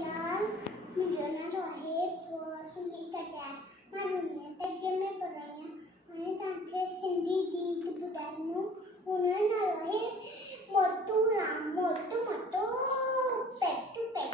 Bilal, milioner आहे Sunita jack मारून त्याचे मी बरोया आणि त्यांचे सिंधी गीत बुडानु उन्हें आहे मोटू राम मोटू मोटू पेट्टू पेट्टू